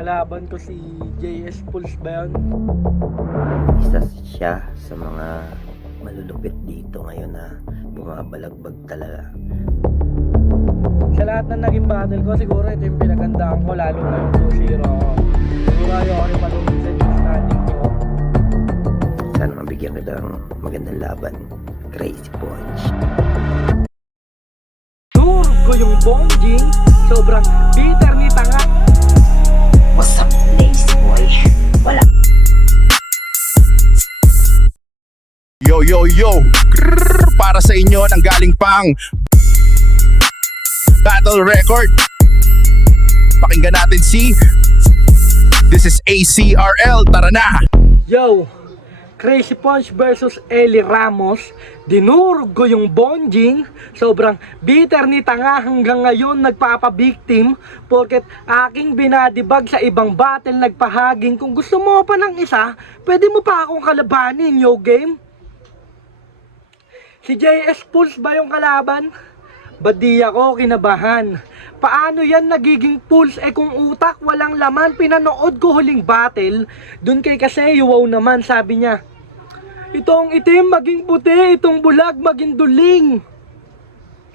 Kalaban ko si JS Pulse ba yun? Isa siya sa mga malulupit dito ngayon na bumabalagbag talaga. Sa lahat ng naging battle ko, siguro ito yung pinagandaan ko, lalo na yung 2-0 ako. Siguro ayoko rin malungkot sa standing ko. Sana mabigyan kita ng magandang laban. Crazy Punch. Tour ko yung bonjing, sobrang bitter ni tanga. What's up, lazy boy? Wala. Yo, yo, yo! Grrr, para sa inyo nang galing pang Battle Record. Pakinggan natin si This is ACRL, tara na! Yo! Crazy Punch versus Eli Ramos. Dinurog ko yung bonjing. Sobrang bitter ni tanga hanggang ngayon nagpapabiktim. Porket aking binadibag sa ibang battle nagpahaging. Kung gusto mo pa ng isa, pwede mo pa akong kalabanin, yo game. Si JS Pulse ba yung kalaban? Ba't di ako kinabahan? Paano yan nagiging pulse? Kung utak walang laman. Pinanood ko huling battle. Dun kay Kaseyo, wow naman, sabi niya, itong itim maging puti, itong bulag maging duling.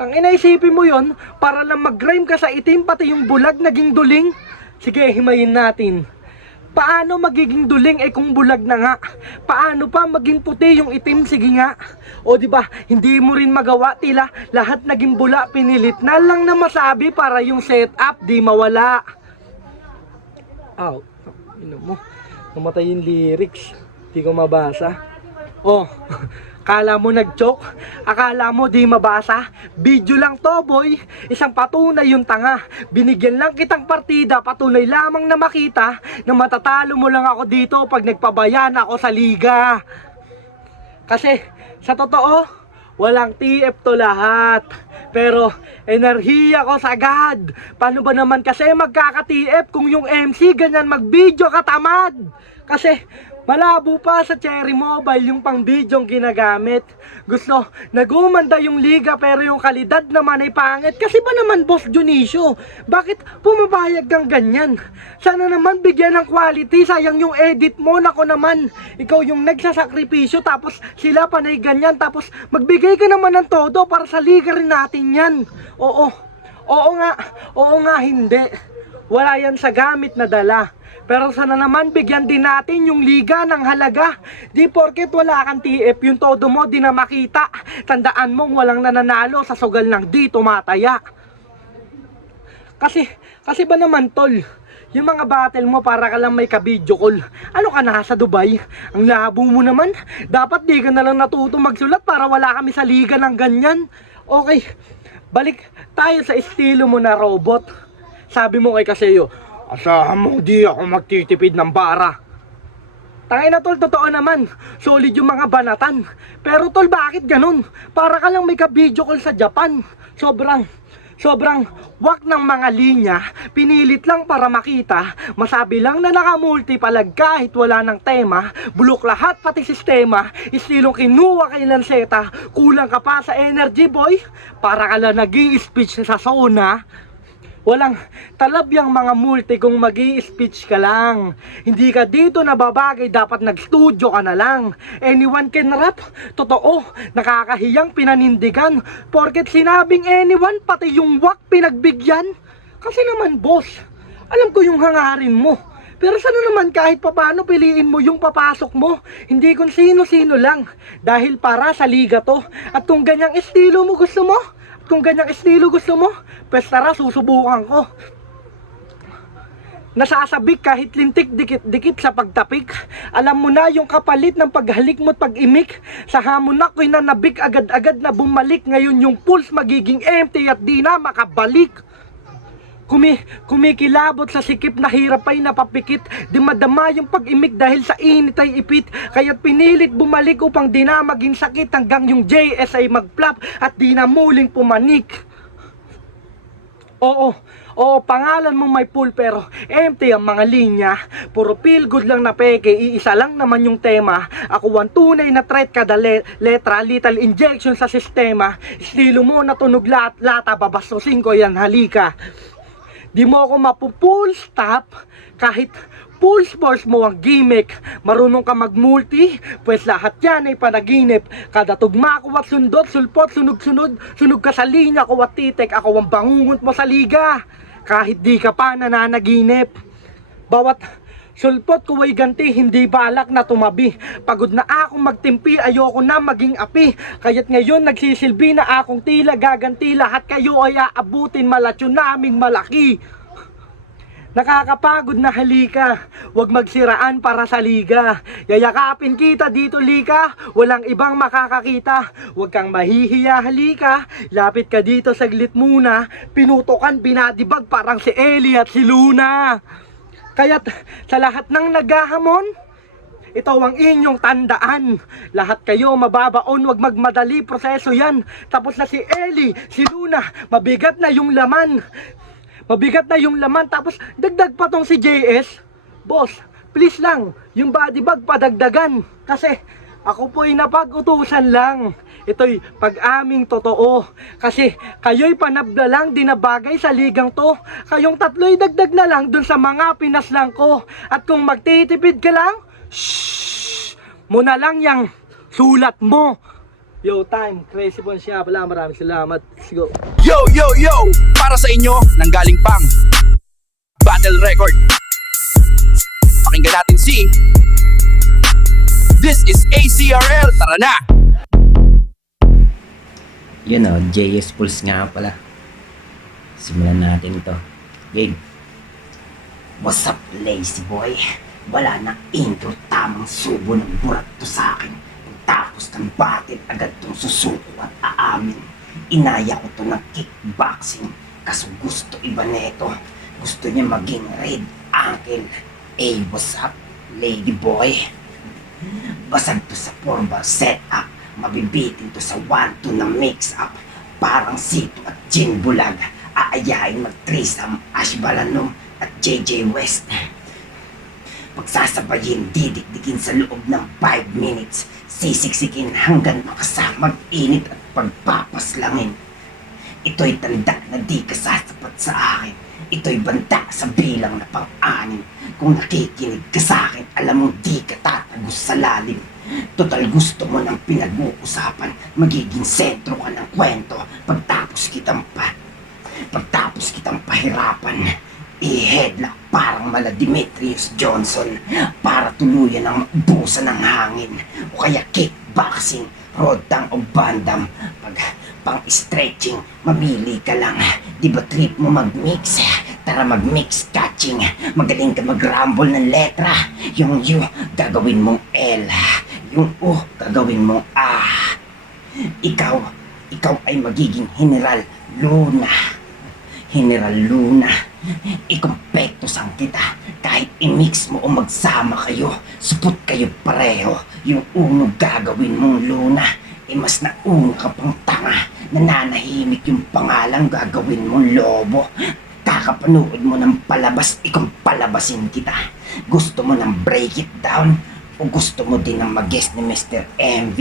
Ang inaisipin mo yon para lang mag-rhyme ka sa itim, pati yung bulag naging duling. Sige, himayin natin. Paano magiging duling kung bulag na nga? Paano pa maging puti yung itim? Sige nga. O di ba, hindi mo rin magawa, tila lahat naging bula, pinilit na lang na masabi para yung setup di mawala. Aw, ino mo. Namatay yung lyrics. Di ko mabasa. Oh, akala mo nag-choke? Akala mo di mabasa? Video lang to, boy. Isang patunay yung tanga. Binigyan lang kitang partida, patunay lamang na makita na matatalo mo lang ako dito pag nagpabayan ako sa liga. Kasi, sa totoo, walang TF to lahat. Pero, enerhiya ko sagad. Paano ba naman kasi magkaka-TF kung yung MC ganyan mag-video katamad? Kasi, malabo pa sa Cherry Mobile yung pang bidyong ginagamit. Gusto, nagumanda yung liga pero yung kalidad naman ay pangit. Kasi ba naman, Boss Junicio, bakit pumapayag kang ganyan? Sana naman bigyan ng quality, sayang yung edit mo. Nako naman, ikaw yung nagsasakripisyo tapos sila panay ganyan. Tapos magbigay ka naman ng todo para sa liga rin natin yan. Oo nga hindi. Wala yan sa gamit na dala. Pero sana naman bigyan din natin yung liga ng halaga. Di porket wala kang TF, yung todo mo di na makita. Tandaan mong walang nananalo sa sugal ng di tumataya. Kasi ba naman tol, yung mga battle mo para ka lang may ka-video call. Ano ka na sa Dubai? Ang labo mo naman. Dapat di ka na lang natuto magsulat para wala kami sa liga ng ganyan. Okay, balik tayo sa estilo mo na robot. Sabi mo kay Kaseyo, asahan mo di ako magtitipid ng bara. Tangay na tol, totoo naman. Solid yung mga banatan. Pero tol, bakit ganun? Para ka lang may ka-video call sa Japan. Sobrang wak ng mga linya. Pinilit lang para makita. Masabi lang na nakamulti palag kahit wala ng tema. Bulok lahat pati sistema. Istilong kinuha kay Lanceta. Kulang ka pa sa energy boy. Para ka lang nag-i-speech sa sauna. Walang talab yung mga multi kung magi-speech ka lang. Hindi ka dito nababagay, dapat nag-studio ka na lang. Anyone can rap? Totoo, nakakahiyang pinanindigan. Porket sinabing anyone, pati yung wak pinagbigyan. Kasi naman boss, alam ko yung hangarin mo. Pero sana naman kahit papano piliin mo yung papasok mo. Hindi kung sino-sino lang. Dahil para sa liga to. At kung ganyang estilo mo gusto mo, pues tara, susubukan ko. Nasasabik kahit lintik dikit-dikit sa pagtapik. Alam mo na yung kapalit ng paghalik mo't pag-imik. Sa hamon ako'y nanabik, agad-agad na bumalik. Ngayon yung pulse magiging empty at di na makabalik. Kumikilabot sa sikip na hirap ay napapikit. Di madama yung pag-imik dahil sa init ay ipit. Kaya't pinilit bumalik upang di na maging sakit. Hanggang yung JS ay mag-flop at di na muling pumanik. Oo, pangalan mo may pool pero empty ang mga linya. Puro feel good lang na peke, iisa lang naman yung tema. Ako ang tunay na threat, kada letra, little injection sa sistema. Estilo mo na tunog lata, babastusin ko yan, halika. Di mo ako mapu-full stop kahit full force mo ang gimmick. Marunong ka mag-multi, pues lahat yan ay panaginip. Kada tugma ko at sundot, sulpot, sunog-sunod, sunog ka sa linya ko at titik. Ako ang bangungot mo sa liga, kahit di ka pa nananaginip. Bawat sulpot ko ay ganti, hindi balak na tumabi. Pagod na akong magtimpi, ayoko na maging api. Kaya't ngayon nagsisilbi na akong tila gaganti. Lahat kayo ay aabutin, malatyo naming malaki. Nakakapagod na halika, wag magsiraan para sa liga. Yayakapin kita dito lika, walang ibang makakakita. Wag kang mahihiya halika, lapit ka dito saglit muna. Pinutokan, binadibag parang si Ellie at si Luna. Kaya't sa lahat ng naghahamon, ito ang inyong tandaan. Lahat kayo mababaon, wag magmadali, proseso yan. Tapos na si Ellie, si Luna, mabigat na yung laman. Mabigat na yung laman, tapos dagdag pa tong si JS. Boss, please lang, yung body bag padagdagan. Kasi ako po'y napag-utusan lang. Ito'y pag-aming totoo. Kasi kayo'y panabla lang, di na bagay sa ligang to. Kayong tatlo'y dagdag na lang dun sa mga pinaslang ko. At kung magtitipid ka lang, shhh, muna lang yang sulat mo. Yo, time, Crazy Bon siya pala. Maraming salamat. Let's go. Yo, yo, yo! Para sa inyo, nanggaling pang Battle Record. Pakinggan natin si This is ACRL. Tara na! Yun o, JS Pulse nga pala. Simulan natin to. Game. What's up, lazy boy? Wala na intro, tamang subo ng burat to sa akin. Tapos ng battle, agad tong susuko at aamin. Inaya ko to ng kickboxing. Kaso gusto iba neto. Gusto niya maging red ankle. Hey, what's up, lady boy? Basag to sa 4-bar setup. Mabibitin to sa 1-2 na mix-up. Parang Sito at Jin Bulag. Aayain mag-threesome, Ash Balanom at JJ West. Pagsasabayin, didikdikin sa loob ng 5 minutes. Sisiksikin hanggang makasamag init at pagpapaslangin. Ito'y tanda na di ka sasapat sa akin. Ito'y banta sa bilang na pang-anim. Kung nakikinig ka sa akin, alam mong di ka tatagos sa lalim. Total gusto mo ng pinag-uusapan, magiging sentro ka ng kwento. Pagtapos kitang pahirapan, i-headlock parang mala Demetrius Johnson para tuluyan ang ubusan ng hangin. O kaya kickboxing, rodang o bandam. Pag pang-stretching, mamili ka lang. Di ba trip mo mag-mix? Tara mag-mix catching. Magaling ka mag-rumble ng letra. Yung U, gagawin mong L. Yung U, gagawin mong A. Ikaw ay magiging General Luna. General Luna. Ikumpekto sang kita. Kahit i-mix mo o magsama kayo, supot kayo pareho. Yung uno gagawin mong Luna, mas nauna ka pang tanga. Nananahimik yung pangalang gagawin mong Lobo. Kakapanood mo ng palabas, ikong palabasin kita. Gusto mo ng break it down? O gusto mo din ng mag-guest ni Mr. MV?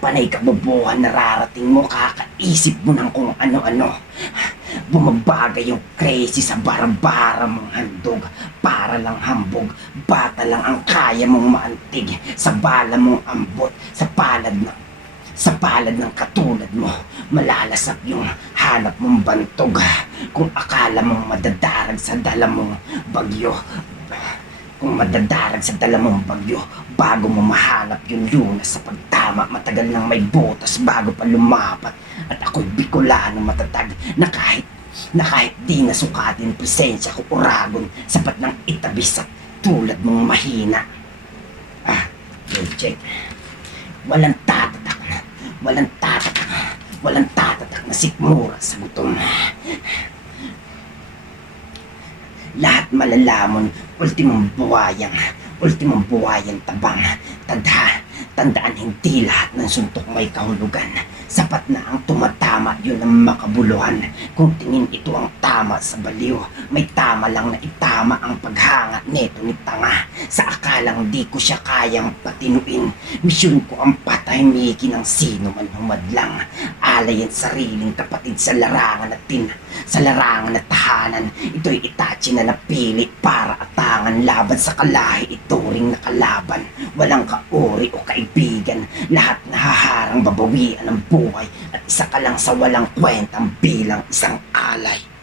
Panay kabubuhan nararating mo, kakaisip mo ng kung ano-ano. Bumabagay yung crazy sa bara-bara mong handog. Para lang hambog, bata lang ang kaya mong maantig. Sa bala mong ambot, sa palad ng katulad mo, malalasap yung hanap mong bantog. Kung akala mong madadarag sa dala mong bagyo, bago mo mahanap yung Luna sa pagtama, matagal nang may butas bago pa lumapat. At ako'y Bicolano matatag na kahit di nasukatin presensya ko Uragon, sapat ng itabis at tulad mong mahina. Check. Walang tatatak na sikmura sa gutom. Lahat malalamon, ultimong buwayang tabang. Tandaan hindi lahat ng suntok may kahulugan. Sapat na ang tumatama, yun ang makabuluhan. Kung tingin ito ang tama sa baliw, may tama lang na itama ang paghanga neto ni tanga. Sa akalang di ko siya kayang patinuin, misyon ko ang patahimikin ng sino man humadlang. alay ang sariling kapatid sa larangan at tahanan. Ito'y Itachi na napili para atangan laban sa kalahi ituring na kalaban. Walang kauri o kaibigan, lahat nahaharang babawian ng buhay at isa ka lang sa walang kwentang bilang isang alay.